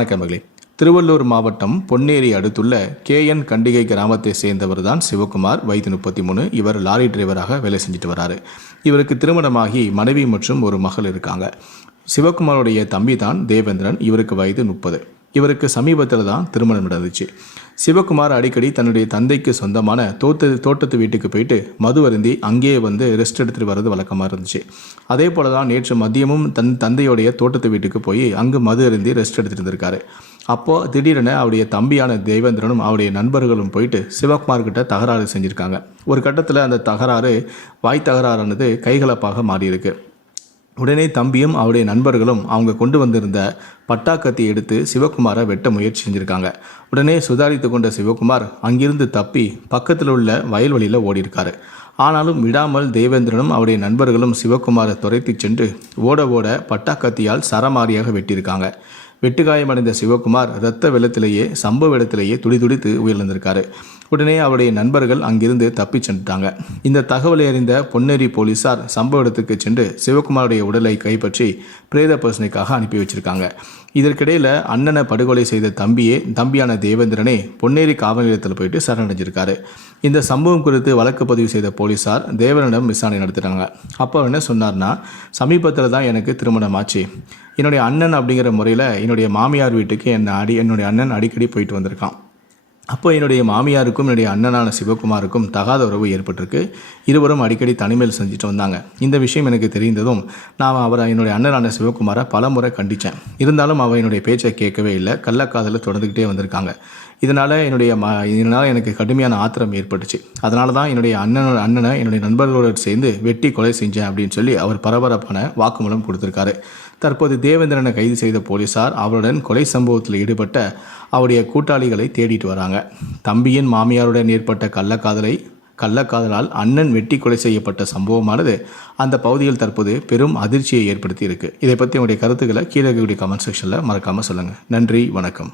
வணக்கம் மகளே. திருவள்ளூர் மாவட்டம் பொன்னேரி அடுத்துள்ள கே என் கண்டிகை கிராமத்தை சேர்ந்தவர் தான் சிவகுமார். வயது முப்பத்தி மூணு இவர் லாரி டிரைவராக வேலை செஞ்சுட்டு வராரு. இவருக்கு திருமணமாகி மனைவி மற்றும் ஒரு மகள் இருக்காங்க. சிவகுமாருடைய தம்பி தான் தேவேந்திரன். இவருக்கு வயது முப்பது. இவருக்கு சமீபத்தில் தான் திருமணம் நடந்துச்சு. சிவகுமார் அடிக்கடி தன்னுடைய தந்தைக்கு சொந்தமான தோட்ட தோட்டத்து வீட்டுக்கு போயிட்டு மது அருந்தி அங்கேயே வந்து ரெஸ்ட் எடுத்துகிட்டு வர்றது வழக்கமாக இருந்துச்சு. அதே போல தான் நேற்று மதியமும் தன் தந்தையுடைய தோட்டத்து வீட்டுக்கு போய் அங்கு மது அருந்தி ரெஸ்ட் எடுத்துகிட்டு இருந்திருக்காரு அப்போது திடீரென அவருடைய தம்பியான தேவேந்திரனும் அவருடைய நண்பர்களும் போயிட்டு சிவகுமார் கிட்ட தகராறு செஞ்சுருக்காங்க. ஒரு கட்டத்தில் அந்த தகராறு வாய் தகராறானது கைகலப்பாக மாறியிருக்கு. உடனே தம்பியும் அவருடைய நண்பர்களும் அவங்க கொண்டு வந்திருந்த பட்டாக்கத்தி எடுத்து சிவகுமாரை வெட்ட முயற்சி செஞ்சுருக்காங்க. உடனே சுதாரித்து கொண்ட சிவகுமார் அங்கிருந்து தப்பி பக்கத்தில் உள்ள வயல்வெளியில் ஓடியிருக்காரு. ஆனாலும் விடாமல் தேவேந்திரனும் அவருடைய நண்பர்களும் சிவகுமாரை துரைத்து சென்று ஓட ஓட பட்டாக்கத்தியால் சரமாரியாக வெட்டியிருக்காங்க. வெட்டுக்காயமடைந்த சிவகுமார் இரத்த வெள்ளத்திலேயே சம்பவ இடத்திலேயே துடிதுடித்து உயிரிழந்திருக்காரு. உடனே அவருடைய நண்பர்கள் அங்கிருந்து தப்பிச் சென்றுட்டாங்க. இந்த தகவலை அறிந்த பொன்னேரி போலீசார் சம்பவ இடத்துக்கு சென்று சிவகுமாருடைய உடலை கைப்பற்றி பிரேத பரிசோதனைக்காக அனுப்பி வச்சிருக்காங்க. இதற்கிடையில் அண்ணனை படுகொலை செய்த தம்பியே தம்பியான தேவேந்திரனே பொன்னேரி காவல் நிலையத்தில் போயிட்டு சரணடைஞ்சிருக்காரு. இந்த சம்பவம் குறித்து வழக்கு பதிவு செய்த போலீசார் தேவனிடம் விசாரணை நடத்துகிறாங்க அப்போ என்ன சொன்னார்னா சமீபத்தில் தான் எனக்கு திருமணம் ஆச்சு என்னுடைய அண்ணன் அப்படிங்கிற முறையில் என்னுடைய மாமியார் வீட்டுக்கு என்னை அடி என்னுடைய அண்ணன் அடிக்கடி போயிட்டு வந்திருக்கான். அப்போ என்னுடைய மாமியாருக்கும் என்னுடைய அண்ணனான சிவகுமாருக்கும் தகாத உறவு ஏற்பட்டிருக்கு. இருவரும் அடிக்கடி தனிமையில் செஞ்சுட்டு வந்தாங்க. இந்த விஷயம் எனக்கு தெரிந்ததும் நான் அவரை என்னுடைய அண்ணனான சிவகுமாரை பல முறை கண்டித்தேன் இருந்தாலும் அவன் என்னுடைய பேச்சை கேட்கவே இல்லை. கள்ளக்காதலில் தொடர்ந்துக்கிட்டே வந்திருக்காங்க. இதனால் என்னுடைய ம இதனால் எனக்கு கடுமையான ஆத்திரம் ஏற்பட்டுச்சு. அதனால தான் என்னுடைய அண்ணனோட அண்ணனை என்னுடைய நண்பர்களோடு சேர்ந்து வெட்டி கொலை செஞ்சேன் அப்படின்னு சொல்லி அவர் பரபரப்பான வாக்குமூலம் கொடுத்துருக்காரு. தற்போது தேவேந்திரனை கைது செய்த போலீசார் அவருடன் கொலை சம்பவத்தில் ஈடுபட்ட அவருடைய கூட்டாளிகளை தேடிட்டு வராங்க. தம்பியின் மாமியாருடன் ஏற்பட்ட கள்ளக்காதலை கள்ளக்காதலால் அண்ணன் வெட்டி கொலை செய்யப்பட்ட சம்பவமானது அந்த பகுதியில் தற்போது பெரும் அதிர்ச்சியை ஏற்படுத்தி இருக்கு இதை பற்றி உங்களுடைய கருத்துக்களை கீழே இருக்கக்கூடிய கமெண்ட் செக்ஷனில் மறக்காமல் சொல்லுங்கள் நன்றி வணக்கம்.